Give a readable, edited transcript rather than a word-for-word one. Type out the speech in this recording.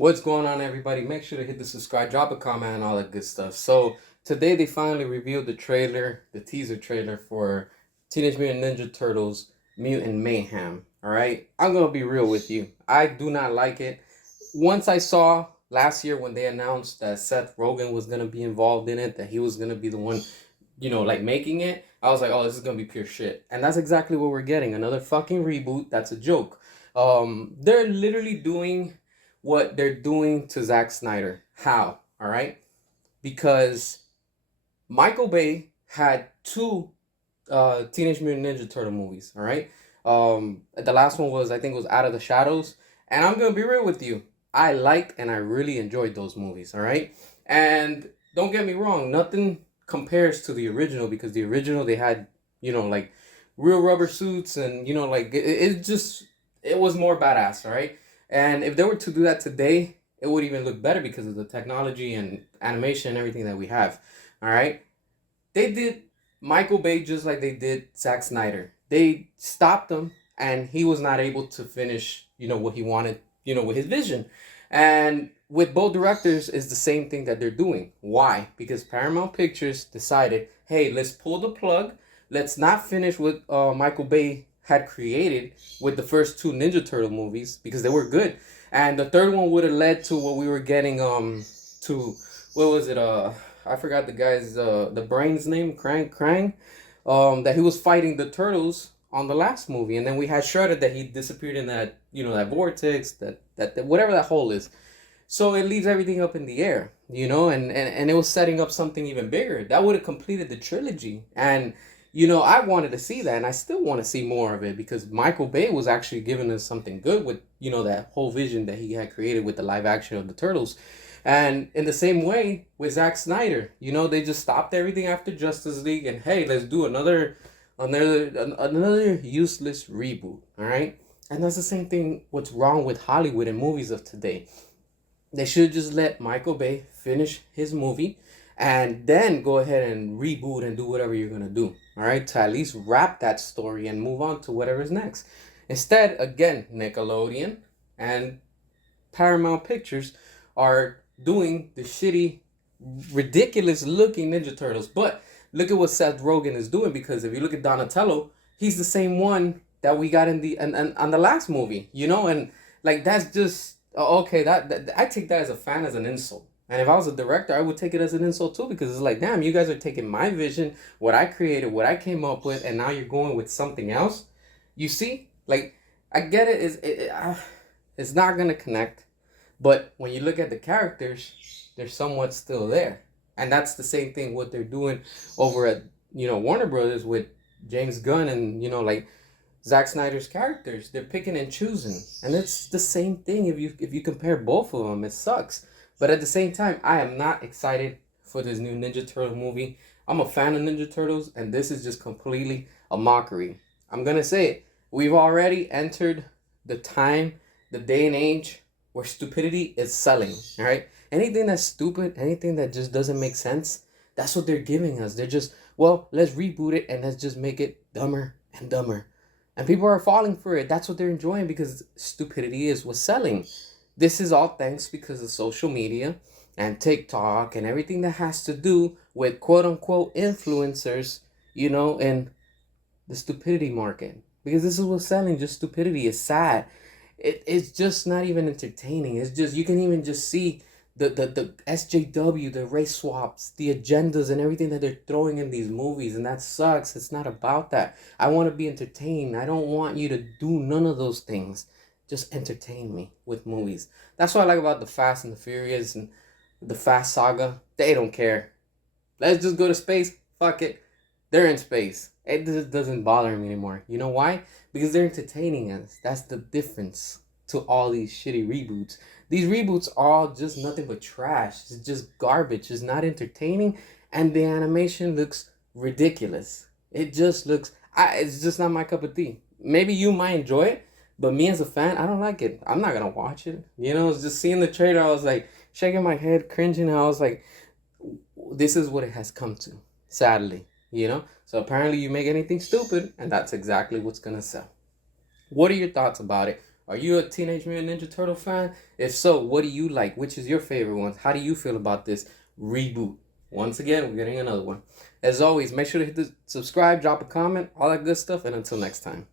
What's going on, everybody? Make sure to hit the subscribe, drop a comment, and all that good stuff. So today they finally revealed the trailer, the teaser trailer for Teenage Mutant Ninja Turtles Mutant Mayhem. All right, I'm gonna be real with you. I do not like it. Once I saw last year when they announced that Seth Rogen was gonna be involved in it, that he was gonna be the one, like making it, I was like, oh, this is gonna be pure shit. And that's exactly what we're getting. Another fucking reboot. That's a joke. They're literally doing what they're doing to Zack Snyder. How? All right? Because Michael Bay had two Teenage Mutant Ninja Turtle movies. All right? The last one was, I think, was Out of the Shadows. And I'm gonna be real with you. I liked and I really enjoyed those movies. All right? And don't get me wrong, nothing compares to the original, because the original they had, like real rubber suits, and like it was more badass. All right? And if they were to do that today, it would even look better because of the technology and animation and everything that we have. All right? They did Michael Bay just like they did Zack Snyder. They stopped him and he was not able to finish, what he wanted, with his vision. And with both directors is the same thing that they're doing. Why? Because Paramount Pictures decided, hey, let's pull the plug. Let's not finish what Michael Bay had created with the first two Ninja Turtle movies, because they were good. And the third one would have led to what we were getting to, what was it, I forgot the guy's the brain's name, Krang, that he was fighting the turtles on the last movie. And then we had Shredder, that he disappeared in that, that vortex, that whatever that hole is. So it leaves everything up in the air, and it was setting up something even bigger that would have completed the trilogy. And I wanted to see that, and I still want to see more of it, because Michael Bay was actually giving us something good with, that whole vision that he had created with the live action of the Turtles. And in the same way with Zack Snyder, they just stopped everything after Justice League, and hey, let's do another useless reboot, all right? And that's the same thing what's wrong with Hollywood and movies of today. They should just let Michael Bay finish his movie and then go ahead and reboot and do whatever you're going to do, all right, to at least wrap that story and move on to whatever's next. Instead, again, Nickelodeon and Paramount Pictures are doing the shitty, ridiculous looking Ninja Turtles. But look at what Seth Rogen is doing, because if you look at Donatello, he's the same one that we got in the on the last movie, and like that's just okay. That I take that as a fan as an insult. And if I was a director, I would take it as an insult too, because it's like, damn, you guys are taking my vision, what I created, what I came up with, and now you're going with something else. You see, like, I get it's not gonna connect, but when you look at the characters, they're somewhat still there, and that's the same thing what they're doing over at Warner Brothers with James Gunn and like Zack Snyder's characters. They're picking and choosing, and it's the same thing if you compare both of them. It sucks. But at the same time, I am not excited for this new Ninja Turtle movie. I'm a fan of Ninja Turtles, and this is just completely a mockery. I'm going to say it. We've already entered the time, the day and age where stupidity is selling, all right? Anything that's stupid, anything that just doesn't make sense, that's what they're giving us. They're just, well, let's reboot it and let's just make it dumber and dumber. And people are falling for it. That's what they're enjoying, because stupidity is what's selling. This is all thanks because of social media and TikTok and everything that has to do with quote unquote influencers, in the stupidity market. Because this is what's selling, just stupidity. Is sad. It's just not even entertaining. It's just, you can even just see the SJW, the race swaps, the agendas and everything that they're throwing in these movies. And that sucks. It's not about that. I want to be entertained. I don't want you to do none of those things. Just entertain me with movies. That's what I like about the Fast and the Furious and the Fast Saga. They don't care. Let's just go to space. Fuck it. They're in space. It just doesn't bother me anymore. You know why? Because they're entertaining us. That's the difference to all these shitty reboots. These reboots are all just nothing but trash. It's just garbage. It's not entertaining. And the animation looks ridiculous. It just looks... it's just not my cup of tea. Maybe you might enjoy it. But me as a fan, I don't like it. I'm not going to watch it. It's just seeing the trailer, I was like shaking my head, cringing. I was like, this is what it has come to, sadly, So apparently you make anything stupid, and that's exactly what's going to sell. What are your thoughts about it? Are you a Teenage Mutant Ninja Turtle fan? If so, what do you like? Which is your favorite one? How do you feel about this reboot? Once again, we're getting another one. As always, make sure to hit the subscribe, drop a comment, all that good stuff, and until next time.